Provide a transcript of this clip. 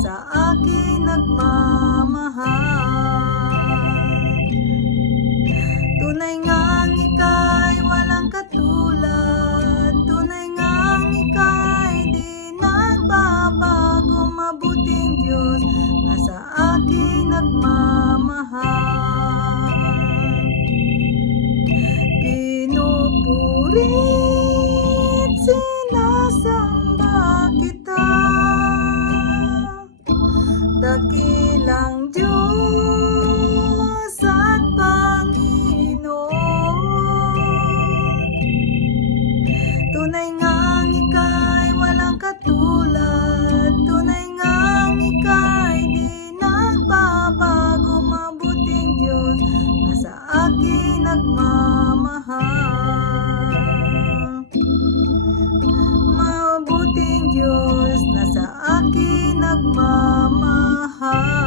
sa akin nagmamahal. Tunay ngang ika'y walang katulad, tunay ngang ika'y di nagbabago. Mabuting Diyos na sa akin nagmamahal. Pinupurit, sinasamba kita, dakilang Diyos at Panginoon. Tunay ngang ika'y walang katulad, tunay ngang ika'y di nagbabago. Mabuting Diyos na sa akin nagmamahal. Mabuting Diyos na sa akin nagmamahal.